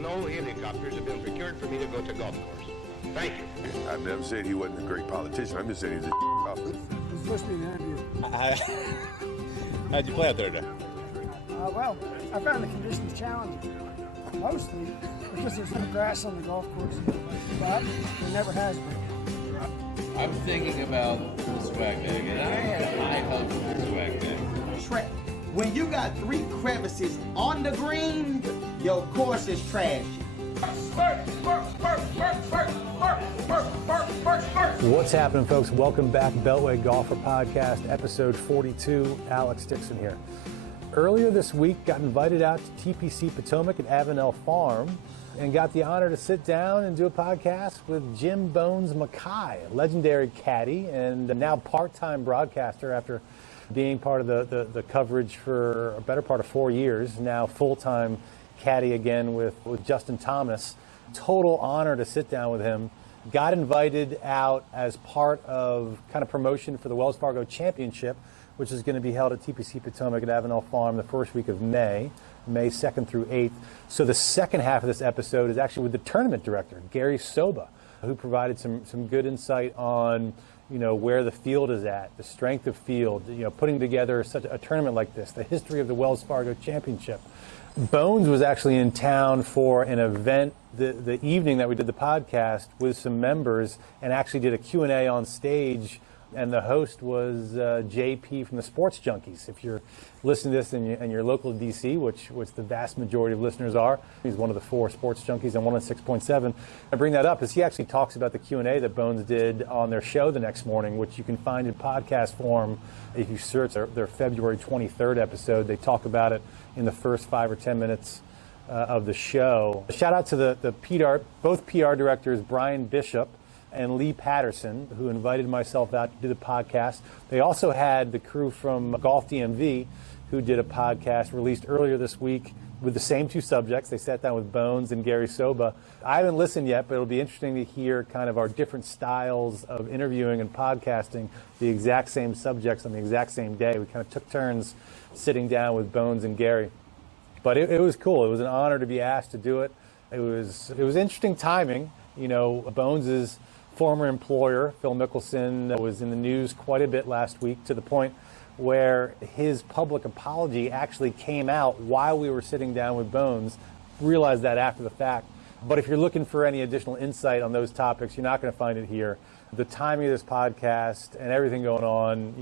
no helicopters have been procured for me to go to golf course. Thank you. I've never said he wasn't a great politician. I'm just saying he's a It was supposed to be an interview. How'd you play out there today? Well, I found the conditions challenging. Mostly because there's no grass on the golf course, but there never has been. I'm thinking about the swag bag, and I had high hopes for the swag bag. Trash. When you got 3 crevices on the green, your course is trashy. What's happening, folks? Welcome back, Beltway Golfer Podcast, episode 42. Alex Dixon here. Earlier this week, got invited out to TPC Potomac at Avenel Farm and got the honor to sit down and do a podcast with Jim Bones Mackay, a legendary caddy and now part-time broadcaster after being part of the coverage for a better part of 4 years, now full-time caddy again with Justin Thomas. Total honor to sit down with him. Got invited out as part of kind of promotion for the Wells Fargo Championship, which is going to be held at TPC Potomac at Avenel Farm the first week of May 2nd through 8th. So the second half of this episode is actually with the tournament director, Gary Soba, who provided some good insight on, where the field is at, the strength of field, putting together such a tournament like this, the history of the Wells Fargo Championship. Bones was actually in town for an event the evening that we did the podcast with some members and actually did a Q&A on stage, and the host was JP from the Sports Junkies. If you're listening to this and you're local to DC, which the vast majority of listeners are, he's one of the 4 Sports Junkies on 106.7. I bring that up as he actually talks about the Q&A that Bones did on their show the next morning, which you can find in podcast form if you search their February 23rd episode. They talk about it in the first 5 or 10 minutes of the show. Shout out to the both PR directors, Brian Bishop and Lee Patterson, who invited myself out to do the podcast. They also had the crew from Golf DMV, who did a podcast released earlier this week with the same 2 subjects. They sat down with Bones and Gary Soba. I haven't listened yet, but it'll be interesting to hear kind of our different styles of interviewing and podcasting the exact same subjects on the exact same day. We kind of took turns sitting down with Bones and Gary. But it was cool. It was an honor to be asked to do it. It was interesting timing. Bones's former employer, Phil Mickelson, was in the news quite a bit last week, to the point where his public apology actually came out while we were sitting down with Bones. Realized that after the fact. But if you're looking for any additional insight on those topics, you're not going to find it here. The timing of this podcast and everything going on,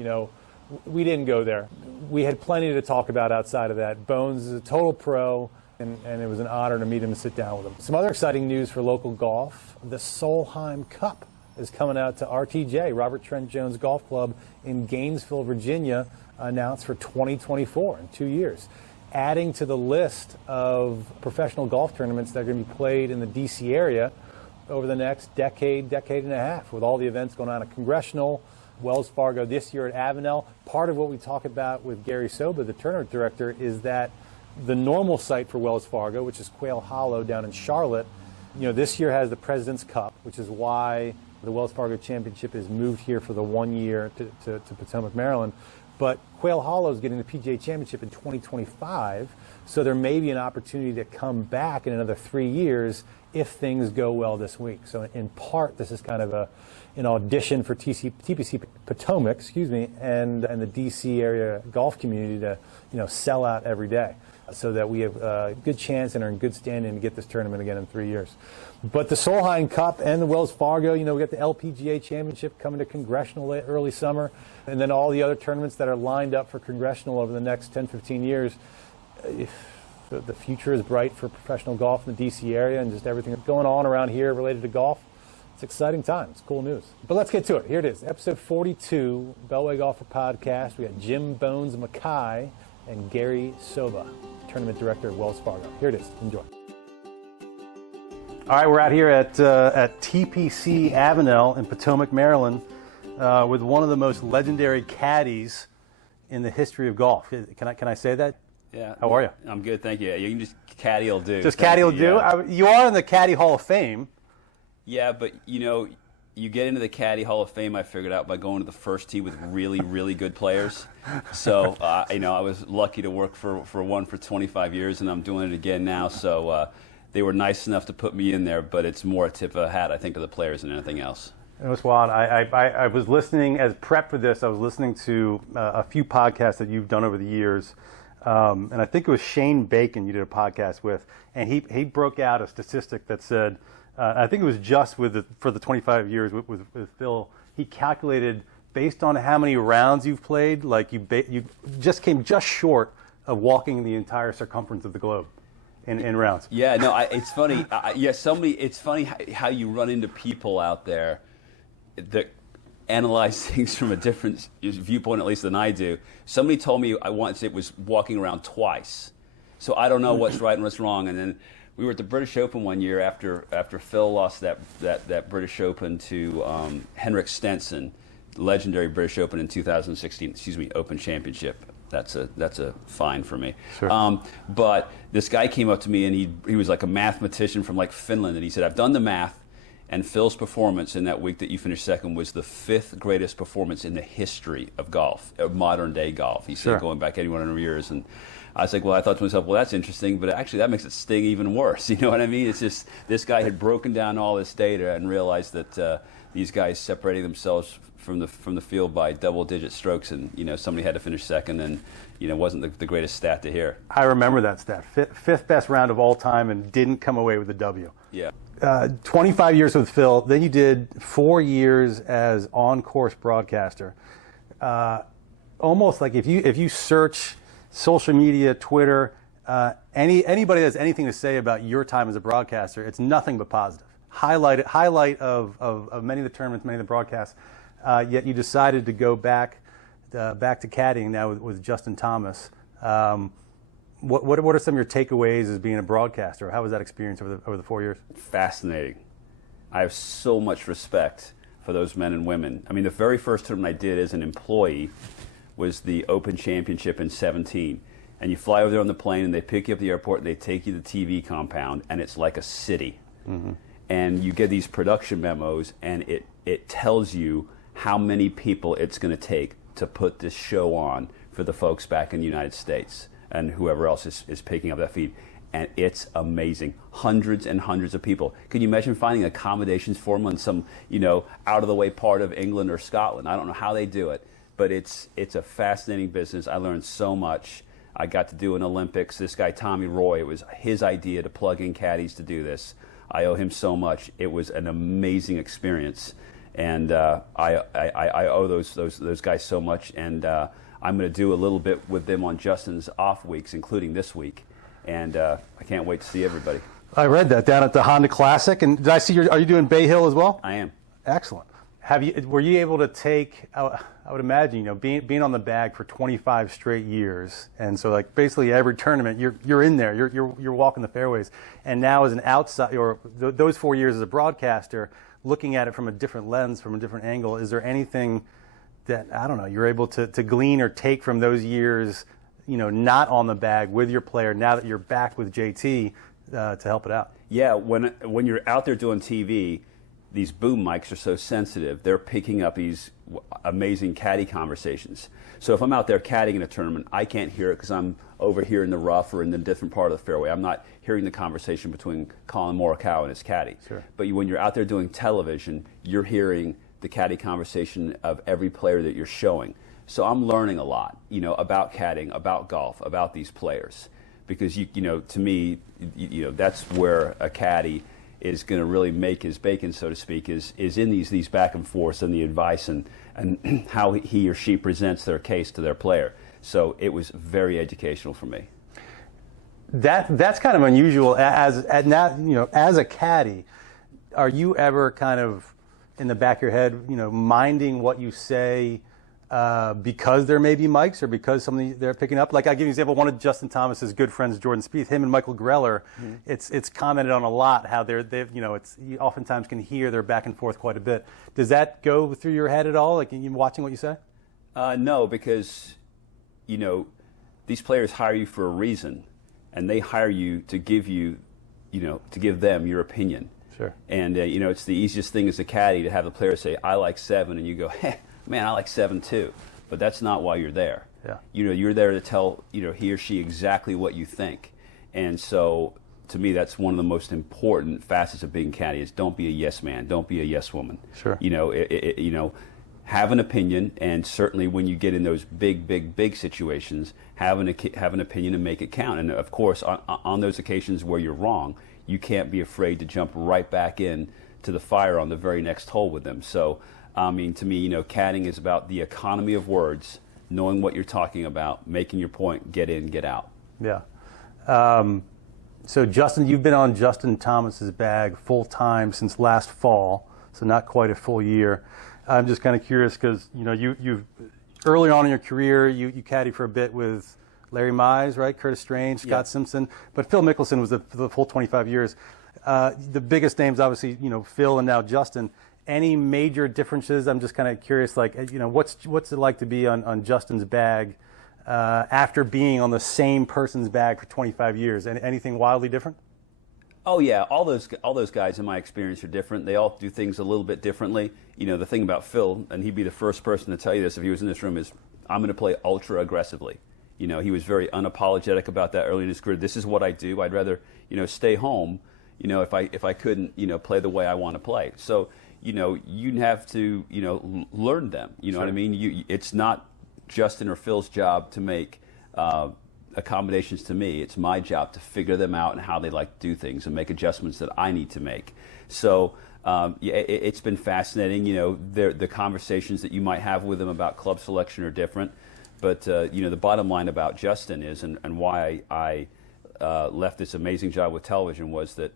we didn't go there. We had plenty to talk about outside of that. Bones is a total pro, and it was an honor to meet him and sit down with him. Some other exciting news for local golf. The Solheim Cup is coming out to RTJ, Robert Trent Jones Golf Club in Gainesville, Virginia, announced for 2024 in 2 years. Adding to the list of professional golf tournaments that are going to be played in the D.C. area over the next decade and a half, with all the events going on at Congressional, Wells Fargo this year at Avenel. Part of what we talk about with Gary Soba, the tournament director, is that the normal site for Wells Fargo, which is Quail Hollow down in Charlotte, this year has the President's Cup, which is why the Wells Fargo Championship is moved here for the 1 year to Potomac, Maryland. But Quail Hollow is getting the PGA Championship in 2025, so there may be an opportunity to come back in another 3 years if things go well this week. So in part, this is kind of an audition for TPC Potomac, and the DC area golf community to, sell out every day, so that we have a good chance and are in good standing to get this tournament again in 3 years. But the Solheim Cup and the Wells Fargo, we got the LPGA Championship coming to Congressional early summer, and then all the other tournaments that are lined up for Congressional over the next 10, 15 years. The future is bright for professional golf in the D.C. area and just everything going on around here related to golf. It's an exciting time. It's cool news. But let's get to it. Here it is, episode 42, Beltway Golfer Podcast. We got Jim Bones Mackay and Gary Soba, tournament director of Wells Fargo. Here it is. Enjoy. All right, we're out here at TPC Avenel in Potomac, Maryland, with one of the most legendary caddies in the history of golf. Can I say that? Yeah. How are you? I'm good, thank you. You can just Caddie will do. Just Caddie will do? Yeah. You are in the Caddie Hall of Fame. Yeah, but you get into the Caddie Hall of Fame, I figured out, by going to the first tee with really, really good players. So, I was lucky to work for one for 25 years, and I'm doing it again now. So they were nice enough to put me in there, but it's more a tip of the hat, I think, to the players than anything else. It was wild. I was listening, as prep for this, I was listening to a few podcasts that you've done over the years. And I think it was Shane Bacon you did a podcast with, and he broke out a statistic that said, I think it was just for the 25 years with Phil, he calculated based on how many rounds you've played, like you just came just short of walking the entire circumference of the globe in rounds. Yeah, no, it's funny. It's funny how you run into people out there that analyze things from a different viewpoint, at least than I do. Somebody told me once it was walking around twice. So I don't know what's right and what's wrong. And then we were at the British Open one year after Phil lost that British Open to Henrik Stenson, legendary British Open in 2016, Open Championship. That's a fine for me. Sure. But this guy came up to me, and he was like a mathematician from like Finland, and he said, I've done the math, and Phil's performance in that week that you finished second was the 5th greatest performance in the history of golf, of modern day golf. He said, going back 81 years. And I was like, well, I thought to myself, well, that's interesting, but actually that makes it sting even worse. You know what I mean? It's just this guy had broken down all this data and realized that these guys separating themselves from the field by double-digit strokes, and somebody had to finish second, and wasn't the greatest stat to hear. I remember that stat. Fifth best round of all time, and didn't come away with a W. Yeah. 25 years with Phil. Then you did 4 years as on-course broadcaster. Almost like if you search social media, Twitter, anybody that has anything to say about your time as a broadcaster, it's nothing but positive. Highlight of many of the tournaments, many of the broadcasts. Yet you decided to go back to caddying now with Justin Thomas. What are some of your takeaways as being a broadcaster? How was that experience over the 4 years? Fascinating. I have so much respect for those men and women. I mean, the very first tournament I did as an employee was the Open Championship in 17. And you fly over there on the plane, and they pick you up at the airport, and they take you to the TV compound, and it's like a city. Mm-hmm. And you get these production memos, and it tells you how many people it's going to take to put this show on for the folks back in the United States and whoever else is picking up that feed. And it's amazing. Hundreds and hundreds of people. Can you imagine finding accommodations for them in some, out-of-the-way part of England or Scotland? I don't know how they do it, but it's a fascinating business. I learned so much. I got to do an Olympics. This guy, Tommy Roy, it was his idea to plug in caddies to do this. I owe him so much. It was an amazing experience. And I owe those guys so much, and I'm going to do a little bit with them on Justin's off weeks, including this week, and I can't wait to see everybody. I read that down at the Honda Classic, and did I see are you doing Bay Hill as well? I am. Excellent. Were you able to take? I would imagine being on the bag for 25 straight years, and so like basically every tournament you're in there, you're walking the fairways, and now as an outside or those 4 years as a broadcaster, looking at it from a different lens, from a different angle, is there anything that, I don't know, you're able to glean or take from those years, not on the bag with your player, now that you're back with JT to help it out? Yeah, when you're out there doing TV, these boom mics are so sensitive. They're picking up these amazing caddy conversations. So if I'm out there caddying in a tournament, I can't hear it because I'm over here in the rough or in the different part of the fairway. I'm not hearing the conversation between Colin Morikawa and his caddy. Sure. But when you're out there doing television, you're hearing the caddy conversation of every player that you're showing. So I'm learning a lot, about caddying, about golf, about these players. Because, to me, that's where a caddy is going to really make his bacon, so to speak, is in these back and forths and the advice and how he or she presents their case to their player. So it was very educational for me. That's kind of unusual. As a caddy, are you ever kind of in the back of your head, minding what you say because there may be mics or because something they're picking up? Like, I'll give you an example. One of Justin Thomas's good friends, Jordan Spieth, him and Michael Greller, it's commented on a lot how you oftentimes can hear their back and forth quite a bit. Does that go through your head at all? Like, you watching what you say? No, because these players hire you for a reason, and they hire you to give them your opinion. Sure. And it's the easiest thing as a caddy to have the player say, "I like 7," and you go, "Hey, man, I like 7 too." But that's not why you're there. Yeah. You're there to tell he or she exactly what you think. And so to me, that's one of the most important facets of being caddy is don't be a yes man, don't be a yes woman. Sure. Have an opinion, and certainly when you get in those big situations, have an opinion and make it count. And of course, on those occasions where you're wrong, you can't be afraid to jump right back in to the fire on the very next hole with them. So, I mean, to me, caddying is about the economy of words, knowing what you're talking about, making your point, get in, get out. Yeah. So Justin, you've been on Justin Thomas's bag full time since last fall, so not quite a full year. I'm just kind of curious because you early on in your career you caddied for a bit with Larry Mize, right? Curtis Strange, Scott Simpson, but Phil Mickelson was the full 25 years. The biggest names, obviously, Phil and now Justin. Any major differences? I'm just kind of curious, what's it like to be on Justin's bag after being on the same person's bag for 25 years? Anything wildly different? Oh yeah, all those guys in my experience are different. They all do things a little bit differently. The thing about Phil, and he'd be the first person to tell you this if he was in this room, is I'm going to play ultra aggressively. He was very unapologetic about that early in his career. This is what I do. I'd rather stay home. If I couldn't play the way I want to play. So you have to learn them. You know what I mean? It's not Justin or Phil's job to make accommodations to me. It's my job to figure them out and how they like to do things and make adjustments that I need to make. So it's been fascinating. The conversations that you might have with them about club selection are different. But the bottom line about Justin is, and why I left this amazing job with television was that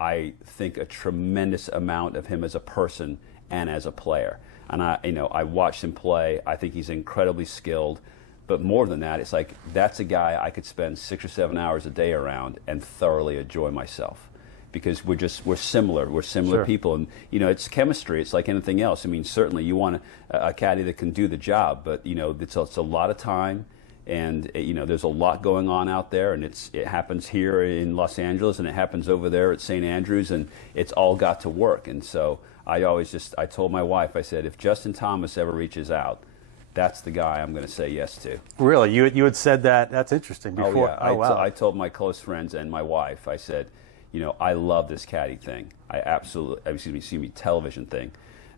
I think a tremendous amount of him as a person and as a player. And I watched him play. I think he's incredibly skilled. But more than that, it's like that's a guy I could spend 6 or 7 hours a day around and thoroughly enjoy myself, because we're similar. We're similar people, and it's chemistry. It's like anything else. I mean, certainly you want a caddy that can do the job, but it's a lot of time, and there's a lot going on out there, and it happens here in Los Angeles, and it happens over there at St. Andrews, and it's all got to work. And so I told my wife, I said, if Justin Thomas ever reaches out, that's the guy I'm going to say yes to. Really? You had said that? That's interesting. Before. Oh, yeah. Wow. I told my close friends and my wife, I said, I love this caddy thing. Television thing.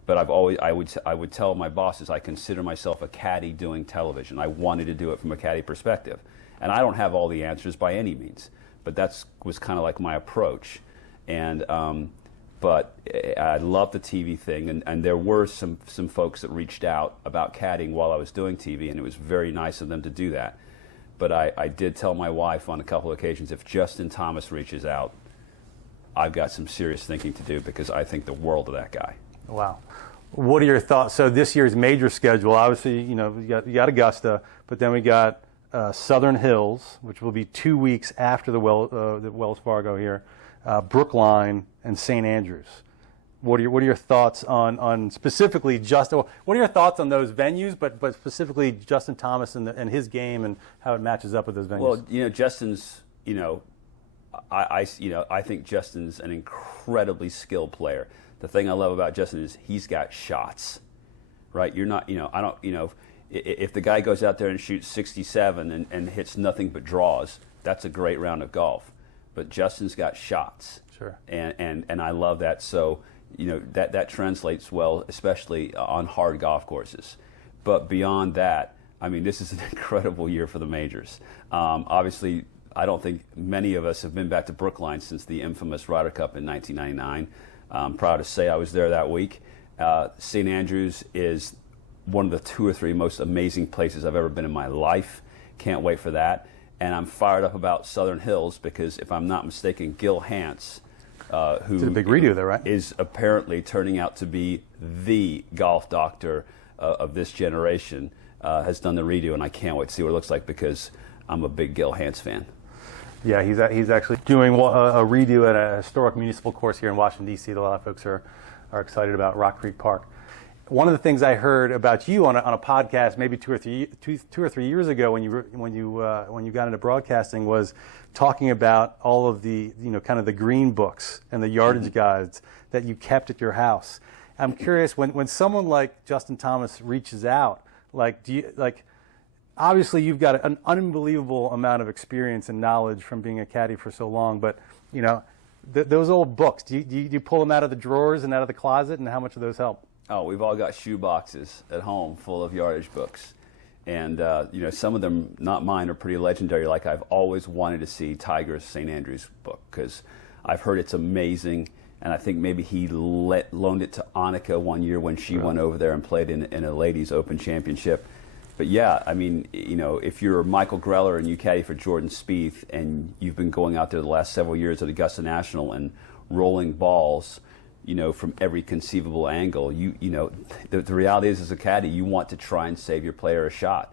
But I would tell my bosses I consider myself a caddy doing television. I wanted to do it from a caddy perspective. And I don't have all the answers by any means, but that was kind of like my approach. And but I love the TV thing, and there were some folks that reached out about caddying while I was doing TV, and it was very nice of them to do that. But I did tell my wife on a couple of occasions, if Justin Thomas reaches out, I've got some serious thinking to do, because I think the world of that guy. Wow. What are your thoughts? So this year's major schedule, obviously, you got Augusta, but then we got Southern Hills, which will be 2 weeks after the Wells Fargo here, Brookline, and St. Andrews. What are your thoughts on specifically Justin? What are your thoughts on those venues, but specifically Justin Thomas and his game and how it matches up with those venues? Well, Justin's, I think Justin's an incredibly skilled player. The thing I love about Justin is he's got shots, right? You're not, if the guy goes out there and shoots 67 and hits nothing but draws, that's a great round of golf. But Justin's got shots. Sure. And I love that. So, that translates well, especially on hard golf courses. But beyond that, I mean, this is an incredible year for the majors. Obviously, I don't think many of us have been back to Brookline since the infamous Ryder Cup in 1999. I'm proud to say I was there that week. St. Andrews is one of the 2 or 3 most amazing places I've ever been in my life. Can't wait for that. And I'm fired up about Southern Hills because, if I'm not mistaken, Gil Hance, who did a big redo there, right? Is apparently turning out to be the golf doctor of this generation, has done the redo, and I can't wait to see what it looks like because I'm a big Gil Hance fan. Yeah, he's actually doing a redo at a historic municipal course here in Washington, D.C. that a lot of folks are excited about, Rock Creek Park. One of the things I heard about you on a podcast maybe 2 or 3 years ago when you got into broadcasting was talking about all of the kind of the green books and the yardage guides that you kept at your house. I'm curious, when someone like Justin Thomas reaches out, obviously you've got an unbelievable amount of experience and knowledge from being a caddy for so long, but those old books, do you pull them out of the drawers and out of the closet, and how much do those help? Oh, we've all got shoe boxes at home full of yardage books. And, some of them, not mine, are pretty legendary. Like, I've always wanted to see Tiger's St. Andrews book because I've heard it's amazing. And I think maybe he loaned it to Annika one year when she went over there and played in a ladies' Open Championship. But yeah, I mean, if you're Michael Greller and you caddy for Jordan Spieth and you've been going out there the last several years at Augusta National and rolling balls, from every conceivable angle, the reality is, as a caddy, you want to try and save your player a shot.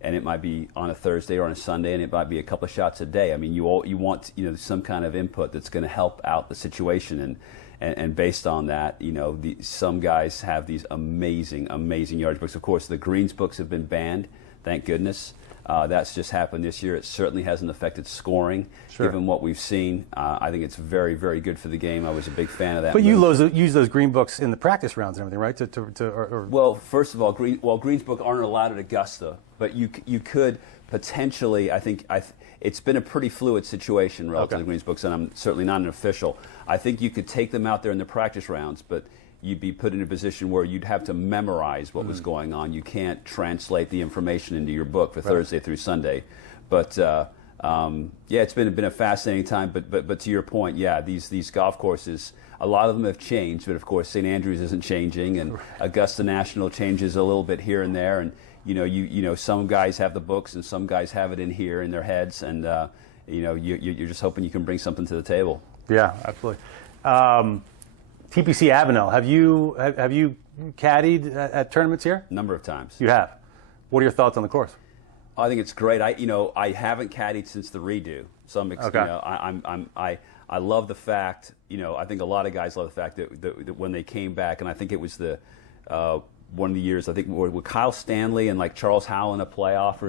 And it might be on a Thursday or on a Sunday, and it might be a couple of shots a day. I mean, you want some kind of input that's going to help out the situation, and based on that, some guys have these amazing yardage books. Of course, the greens books have been banned, thank goodness. That's just happened this year. It certainly hasn't affected scoring, given what we've seen. I think it's very, very good for the game. I was a big fan of that. But you use those green books in the practice rounds and everything, right? Well, first of all, greens book aren't allowed at Augusta, but you could potentially. I think it's been a pretty fluid situation relative to the greens books, and I'm certainly not an official. I think you could take them out there in the practice rounds, but you'd be put in a position where you'd have to memorize what was going on. You can't translate the information into your book for Thursday through Sunday. But it's been a fascinating time. But to your point, these golf courses, a lot of them have changed. But of course, St. Andrews isn't changing, and Augusta National changes a little bit here and there. And some guys have the books, and some guys have it in here in their heads, and you're just hoping you can bring something to the table. Yeah, absolutely. TPC Avenel, have you caddied at tournaments here? A number of times. You have. What are your thoughts on the course? I think it's great. I haven't caddied since the redo. I love the fact. I think a lot of guys love the fact that when they came back, and I think it was one of the years, I think with Kyle Stanley and like Charles Howell in a playoff.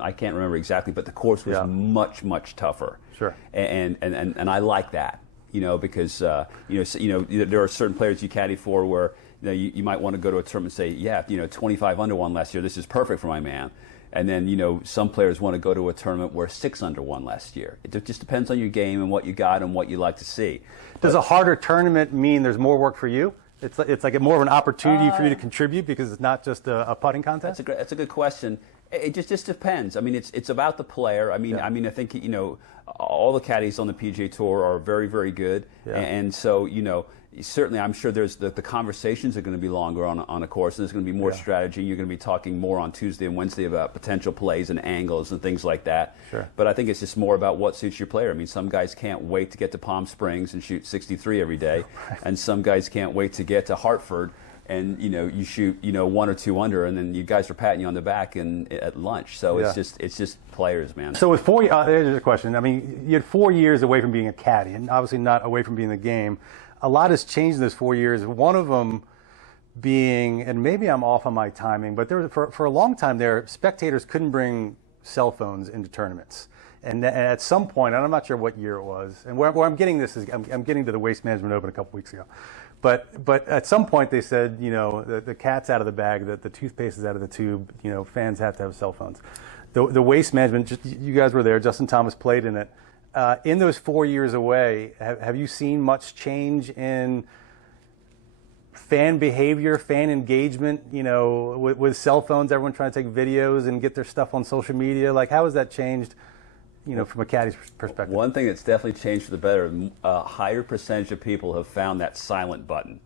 I can't remember exactly, but the course was much tougher. Sure. And I like that. Because there are certain players you caddy for where you might want to go to a tournament and say, 25 under one last year, this is perfect for my man. And then some players want to go to a tournament where 6 under one last year. It just depends on your game and what you got and what you like to see. Does a harder tournament mean there's more work for you? It's like more of an opportunity for you to contribute because it's not just a putting contest. That's a good question. It just depends. I mean, it's about the player. I mean, I think all the caddies on the PGA Tour are very, very good, and so certainly I'm sure there's the conversations are going to be longer on a course, and there's going to be more strategy. You're going to be talking more on Tuesday and Wednesday about potential plays and angles and things like that. Sure. But I think it's just more about what suits your player. I mean, some guys can't wait to get to Palm Springs and shoot 63 every day, and some guys can't wait to get to Hartford. And you shoot 1 or 2 under, and then you guys are patting you on the back at lunch. So it's just players, man. So with there's a question. I mean, you had 4 years away from being a caddy, and obviously not away from being in the game. A lot has changed in those 4 years. One of them being, and maybe I'm off on my timing, but there was, for a long time there, spectators couldn't bring cell phones into tournaments. And at some point, and I'm not sure what year it was, and where I'm getting this is I'm getting to the Waste Management Open a couple weeks ago. But at some point they said, the cat's out of the bag, the toothpaste is out of the tube, fans have to have cell phones. The Waste Management, you guys were there, Justin Thomas played in it. In those 4 years away, have you seen much change in fan behavior, fan engagement, with cell phones, everyone trying to take videos and get their stuff on social media? Like, how has that changed, from a caddy's perspective? One thing that's definitely changed for the better, a higher percentage of people have found that silent button,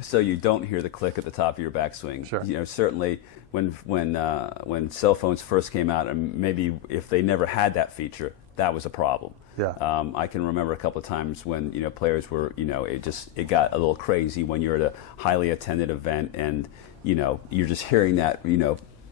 so you don't hear the click at the top of your backswing. Sure. Certainly when cell phones first came out, and maybe if they never had that feature, that was a problem. Yeah. I can remember a couple of times when players were it got a little crazy when you're at a highly attended event and you're just hearing that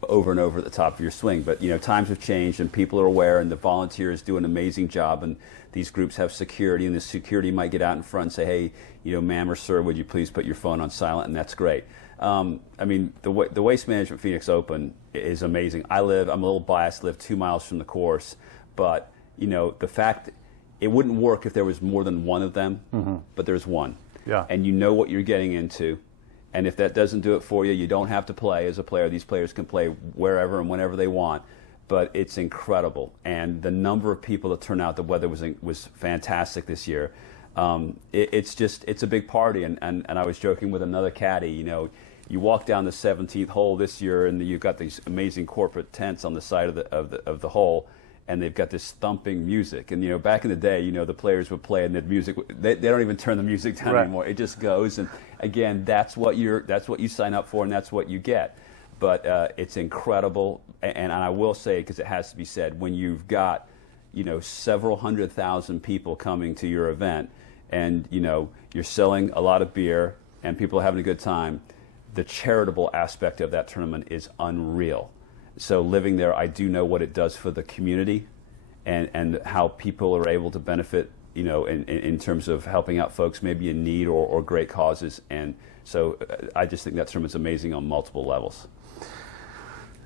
over and over at the top of your swing. But times have changed and people are aware, and the volunteers do an amazing job, and these groups have security, and the security might get out in front and say, hey, ma'am or sir, would you please put your phone on silent? And that's great. I mean, the Waste Management Phoenix Open is amazing. I'm a little biased, live 2 miles from the course, but the fact it wouldn't work if there was more than one of them, but there's one. Yeah. And you know what you're getting into. And if that doesn't do it for you, you don't have to play as a player. These players can play wherever and whenever they want. but it's incredible. And the number of people that turn out, the weather was fantastic this year. It's a big party. And I was joking with another caddy, you walk down the 17th hole this year, and you've got these amazing corporate tents on the side of the hole, and they've got this thumping music. And back in the day, the players would play, and the music they don't even turn the music down anymore. It just goes. And again, that's what you sign up for, and that's what you get. But it's incredible. And I will say, because it has to be said, when you've got several 100,000 people coming to your event, and you're selling a lot of beer, and people are having a good time, the charitable aspect of that tournament is unreal. So living there, I do know what it does for the community, and how people are able to benefit, in terms of helping out folks maybe in need or great causes. And so I just think that tournament's amazing on multiple levels.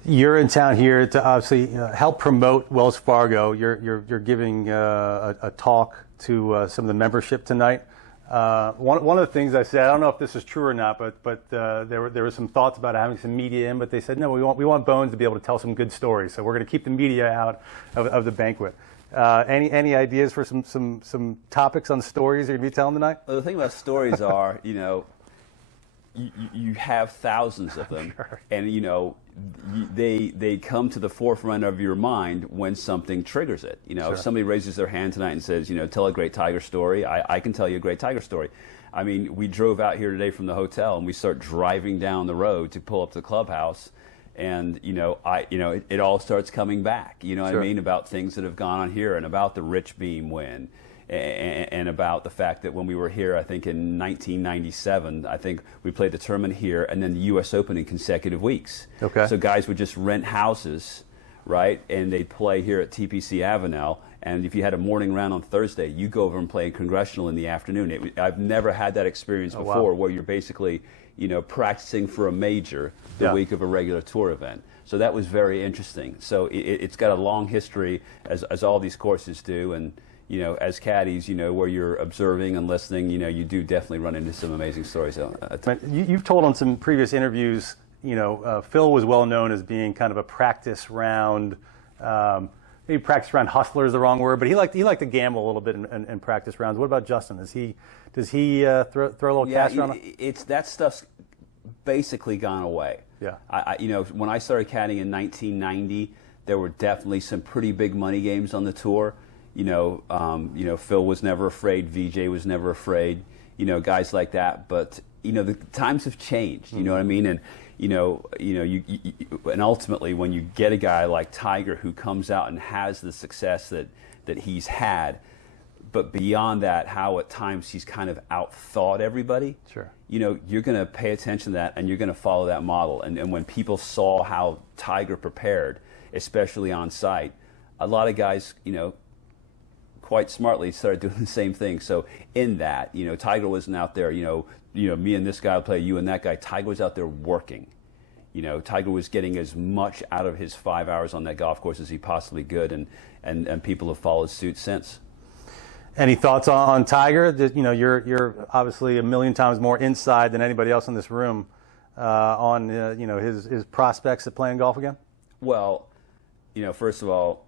You're in town here to obviously help promote Wells Fargo. You're giving a talk to some of the membership tonight. One of the things I said, I don't know if this is true or not, but there were some thoughts about having some media in, but they said no, we want Bones to be able to tell some good stories, so we're going to keep the media out of the banquet. Any ideas for some topics on stories you're going to be telling tonight? Well, the thing about stories are, you have thousands of them, sure. And they come to the forefront of your mind when something triggers it. Sure. If somebody raises their hand tonight and says, tell a great Tiger story, I can tell you a great Tiger story. I mean, we drove out here today from the hotel, and we start driving down the road to pull up to the clubhouse, and it all starts coming back. You know what Sure. I mean, about things that have gone on here, and about the Rich Beam win. And about the fact that when we were here, I think in 1997, I think we played the tournament here and then the U.S. Open in consecutive weeks. Okay. So guys would just rent houses, right, and they'd play here at TPC Avenel. And if you had a morning round on Thursday, you go over and play in Congressional in the afternoon. I've never had that experience before, where you're basically, practicing for a major the week of a regular tour event. So that was very interesting. So it's got a long history, as all these courses do, and as caddies, where you're observing and listening, you do definitely run into some amazing stories. You've told on some previous interviews, Phil was well known as being kind of a practice round, maybe practice round hustler is the wrong word, but he liked to gamble a little bit in practice rounds. What about Justin? Does he throw a little cash around? That stuff's basically gone away. Yeah. When I started caddying in 1990, there were definitely some pretty big money games on the tour. Phil was never afraid. VJ was never afraid. Guys like that. But the times have changed. You know what I mean? And and ultimately, when you get a guy like Tiger who comes out and has the success that he's had, but beyond that, how at times he's kind of outthought everybody. Sure. You're going to pay attention to that, and you're going to follow that model. And when people saw how Tiger prepared, especially on site, a lot of guys, quite smartly started doing the same thing. So in that, Tiger wasn't out there, me and this guy will play, you and that guy. Tiger was out there working. Tiger was getting as much out of his 5 hours on that golf course as he possibly could, and people have followed suit since. Any thoughts on Tiger? You're obviously a million times more inside than anybody else in this room on his prospects at playing golf again. Well, first of all,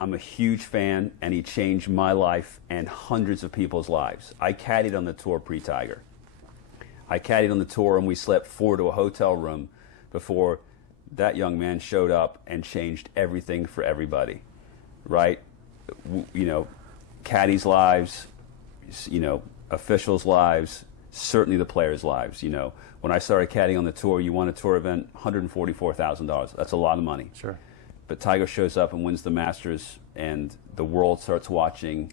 I'm a huge fan, and he changed my life and hundreds of people's lives. I caddied on the tour pre-Tiger. I caddied on the tour, and we slept 4 to a hotel room before that young man showed up and changed everything for everybody, right? Caddies' lives, officials' lives, certainly the players' lives. When I started caddying on the tour, you won a tour event, $144,000. That's a lot of money. Sure. But Tiger shows up and wins the Masters, and the world starts watching,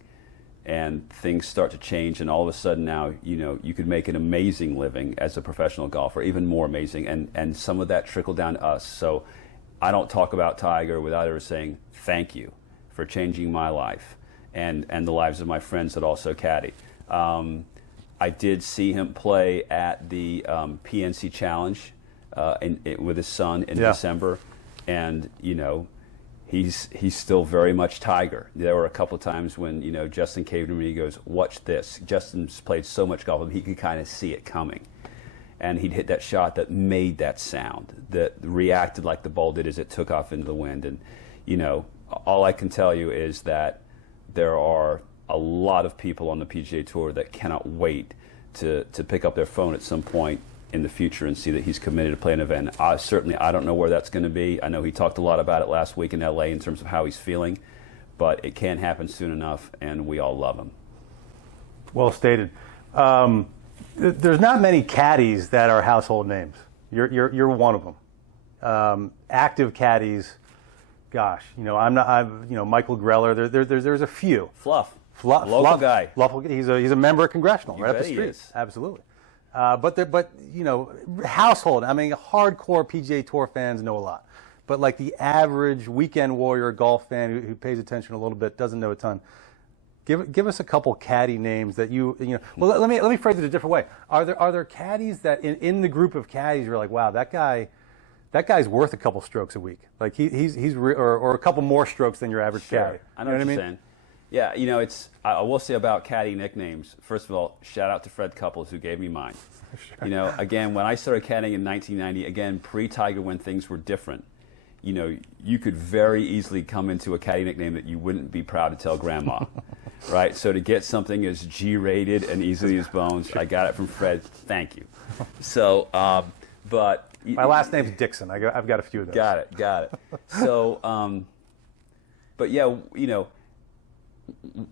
and things start to change, and all of a sudden now, you could make an amazing living as a professional golfer, even more amazing, and some of that trickled down to us. So I don't talk about Tiger without ever saying thank you for changing my life and the lives of my friends that also caddy. I did see him play at the PNC Challenge with his son in December. And, he's still very much Tiger. There were a couple of times when, Justin came to me, he goes, watch this. Justin's played so much golf, he could kind of see it coming. and he'd hit that shot that made that sound, that reacted like the ball did as it took off into the wind. And, you know, all I can tell you is that there are a lot of people on the PGA Tour that cannot wait to pick up their phone at some point in the future and see that he's committed to play an event. I don't know where that's going to be. I know he talked a lot about it last week in LA in terms of how he's feeling, but it can't happen soon enough, and we all love him. Well stated. There's not many caddies that are household names. You're one of them. Active caddies, gosh, you know, Michael Greller. There's a few. Fluff, local guy. He's a member of Congressional, You right up bet the he street. is. Absolutely. But you know, household. I mean, hardcore PGA Tour fans know a lot, but like the average weekend warrior golf fan who pays attention a little bit doesn't know a ton. Give us a couple caddy names that you know. Well, let me phrase it a different way. Are there caddies that in the group of caddies you're like, wow, that guy's worth a couple strokes a week. Like or a couple more strokes than your average Sure. caddy. I know what you're saying. Yeah, you know, I will say about caddy nicknames, first of all, shout out to Fred Couples, who gave me mine. Sure. You know, again, when I started caddying in 1990, again, pre-Tiger, when things were different, you know, you could very easily come into a caddy nickname that you wouldn't be proud to tell grandma, right? So to get something as G-rated and easily as bones, I got it from Fred. Thank you. So, but... My last name's Dixon. I've got a few of those. Got it. So, but yeah, you know,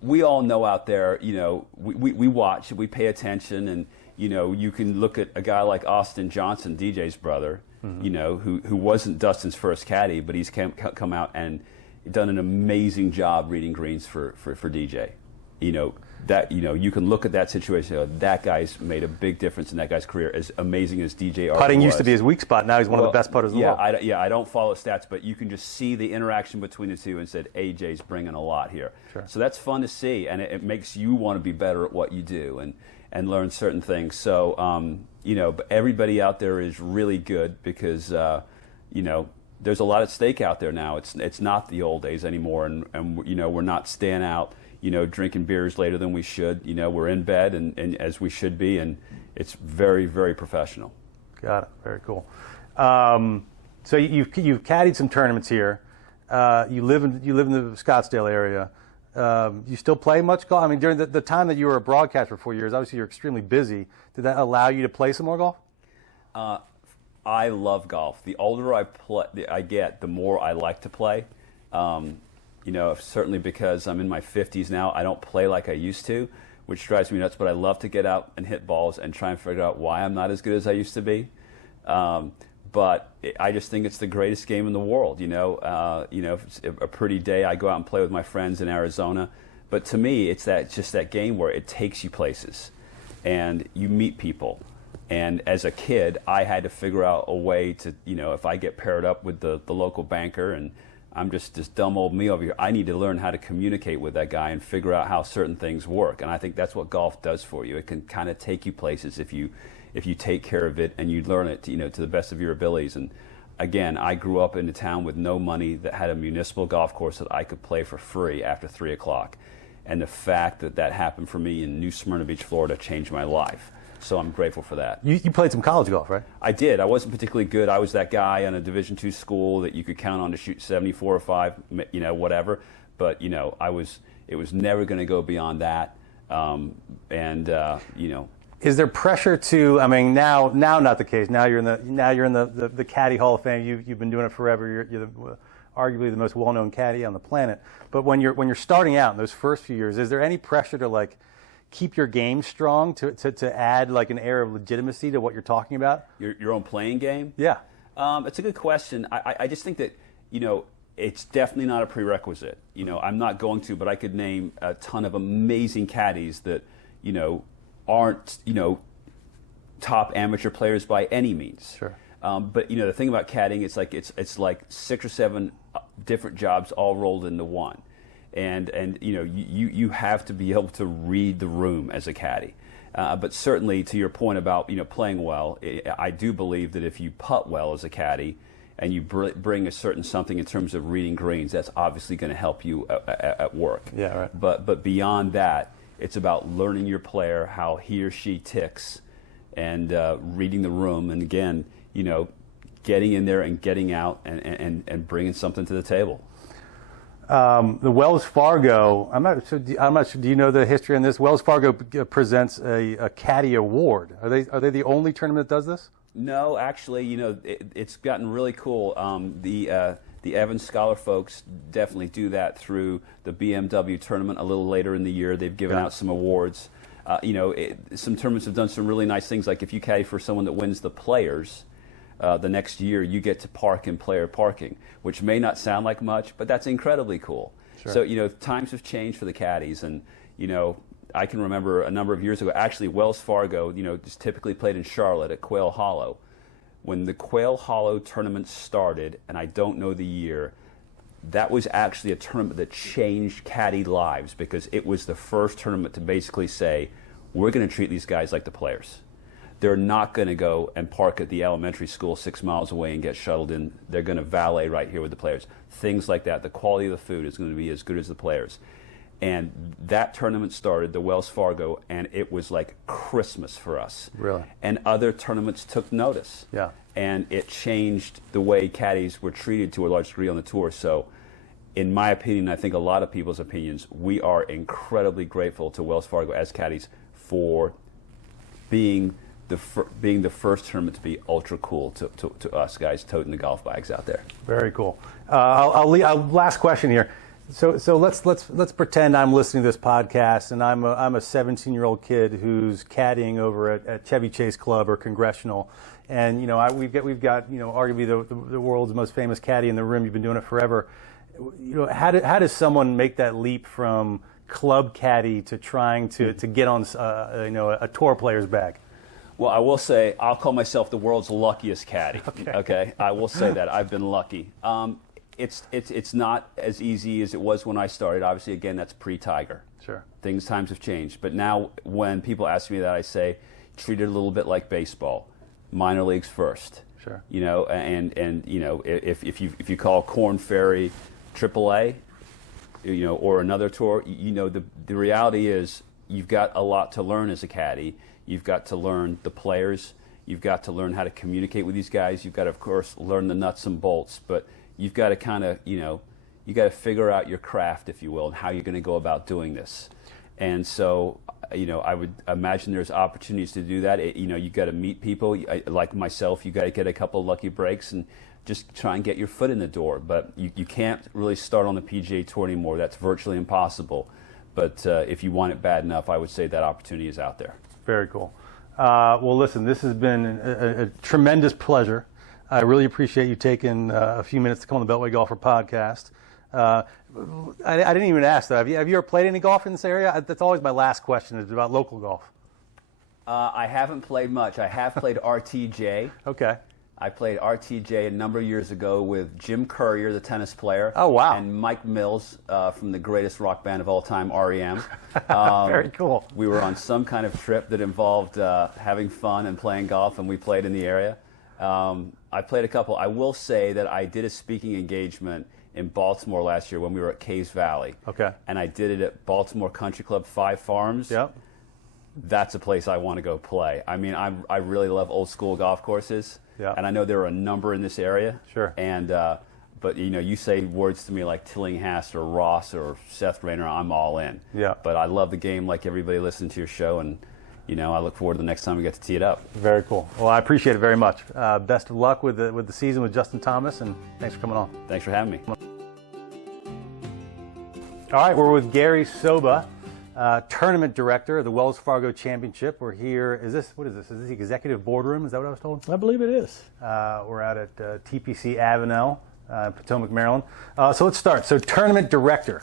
we all know out there, you know, we watch, we pay attention, and, you know, you can look at a guy like Austin Johnson, DJ's brother, you know, who wasn't Dustin's first caddy, but he's come out and done an amazing job reading greens for DJ. You know, that, you know, you can look at that situation, you know, that guy's made a big difference in that guy's career, as amazing as DJ already Putting was. used to be his weak spot. Now he's one of the best putters in the world. I don't follow stats, but you can just see the interaction between the two and said, AJ's bringing a lot here. Sure. So that's fun to see, and it makes you want to be better at what you do and learn certain things. So, you know, but everybody out there is really good because, you know, there's a lot at stake out there now. It's not the old days anymore, and you know, we're not staying out, you know, drinking beers later than we should. You know, we're in bed and as we should be, and it's very, very professional. Got it. Very cool. So you've caddied some tournaments here. You live in the Scottsdale area. You still play much golf? I mean, during the time that you were a broadcaster for 4 years, obviously you're extremely busy. Did that allow you to play some more golf? I love golf. The older I get, the more I like to play. You know, certainly because I'm in my 50s now, I don't play like I used to, which drives me nuts, but I love to get out and hit balls and try and figure out why I'm not as good as I used to be. But I just think it's the greatest game in the world. You know, if it's a pretty day, I go out and play with my friends in Arizona. But to me, it's just that game where it takes you places and you meet people. And as a kid, I had to figure out a way to, you know, if I get paired up with the local banker and I'm just this dumb old me over here, I need to learn how to communicate with that guy and figure out how certain things work. And I think that's what golf does for you. It can kind of take you places if you take care of it and you learn it, you know, to the best of your abilities. And again, I grew up in a town with no money that had a municipal golf course that I could play for free after 3 o'clock. And the fact that happened for me in New Smyrna Beach, Florida, changed my life. So I'm grateful for that. You played some college golf, right? I did. I wasn't particularly good. I was that guy on a Division II school that you could count on to shoot 74 or 5, you know, whatever. But, you know, it was never going to go beyond that. You know. Is there pressure to? I mean, now not the case. Now you're in the Caddy Hall of Fame. You've been doing it forever. You're arguably the most well-known caddy on the planet. But when you're starting out in those first few years, is there any pressure to like keep your game strong to add like an air of legitimacy to what you're talking about? Your own playing game? Yeah. It's a good question. I just think that, you know, it's definitely not a prerequisite. You know, I'm not going to, but I could name a ton of amazing caddies that, you know, aren't, you know, top amateur players by any means. Sure. But, you know, the thing about caddying, it's like 6 or 7 different jobs all rolled into one. And you know, you have to be able to read the room as a caddy. But certainly, to your point about, you know, playing well, I do believe that if you putt well as a caddy and you bring a certain something in terms of reading greens, that's obviously going to help you at work. Yeah, right. But beyond that, it's about learning your player, how he or she ticks, and reading the room, and again, getting in there and getting out and bringing something to the table. The Wells Fargo, I'm not sure. Do you know the history on this? Wells Fargo presents a Caddie award. Are they the only tournament that does this? No, actually, it's gotten really cool. The Evans Scholar folks definitely do that through the BMW tournament a little later in the year. They've given out some awards. Some tournaments have done some really nice things, like if you caddy for someone that wins the Players, the next year you get to park in player parking, which may not sound like much, but that's incredibly cool. Sure. So, times have changed for the caddies, and, I can remember a number of years ago, actually Wells Fargo, just typically played in Charlotte at Quail Hollow. When the Quail Hollow tournament started, and I don't know the year, that was actually a tournament that changed caddy lives, because it was the first tournament to basically say, we're going to treat these guys like the Players. They're not going to go and park at the elementary school 6 miles away and get shuttled in. They're going to valet right here with the Players. Things like that. The quality of the food is going to be as good as the Players. And that tournament started, the Wells Fargo, and it was like Christmas for us. Really? And other tournaments took notice. Yeah. And it changed the way caddies were treated to a large degree on the tour. So, in my opinion, I think a lot of people's opinions, we are incredibly grateful to Wells Fargo as caddies for being the first tournament to be ultra cool to us guys toting the golf bags out there. Very cool. Last question here. So let's pretend I'm listening to this podcast and I'm a 17-year-old kid who's caddying over at Chevy Chase Club or Congressional, and we've got arguably the world's most famous caddy in the room. You've been doing it forever. How does someone make that leap from club caddy to trying to get on a tour player's bag? Well, I will say I'll call myself the world's luckiest caddy. Okay? I will say that I've been lucky. It's not as easy as it was when I started. Obviously, again, that's pre-Tiger. Sure. Times have changed. But now when people ask me that, I say, treat it a little bit like baseball. Minor leagues first. Sure. If you call Korn Ferry AAA, or another tour, the reality is you've got a lot to learn as a caddy. You've got to learn the Players. You've got to learn how to communicate with these guys. You've got to, of course, learn the nuts and bolts. But you've got to kind of, you got to figure out your craft, if you will, and how you're going to go about doing this. And so, I would imagine there's opportunities to do that. You've got to meet people. Like myself, you got to get a couple of lucky breaks and just try and get your foot in the door. But you can't really start on the PGA Tour anymore. That's virtually impossible. But if you want it bad enough, I would say that opportunity is out there. Very cool. Well, listen, this has been a tremendous pleasure. I really appreciate you taking a few minutes to come on the Beltway Golfer podcast. I didn't even ask, though. Have you ever played any golf in this area? That's always my last question, is about local golf. I haven't played much. I have played RTJ. Okay. I played RTJ a number of years ago with Jim Courier, the tennis player. Oh, wow. And Mike Mills from the greatest rock band of all time, REM. Very cool. We were on some kind of trip that involved having fun and playing golf, and we played in the area. I played a couple. I will say that I did a speaking engagement in Baltimore last year when we were at Caves Valley. Okay. And I did it at Baltimore Country Club, 5 Farms. Yep. That's a place I want to go play. I mean, I really love old school golf courses. Yeah. And I know there are a number in this area. Sure. And but you say words to me like Tillinghast or Ross or Seth Rayner, I'm all in. Yeah. But I love the game like everybody listening to your show, and I look forward to the next time we get to tee it up. Very cool. Well, I appreciate it very much. Best of luck with the season with Justin Thomas, and thanks for coming on. Thanks for having me. All right, we're with Gary Soba, tournament director of the Wells Fargo Championship. We're here. What is this? Is this the executive boardroom? Is that what I was told? I believe it is. We're out at TPC Avenel, Potomac, Maryland. So let's start. So tournament director.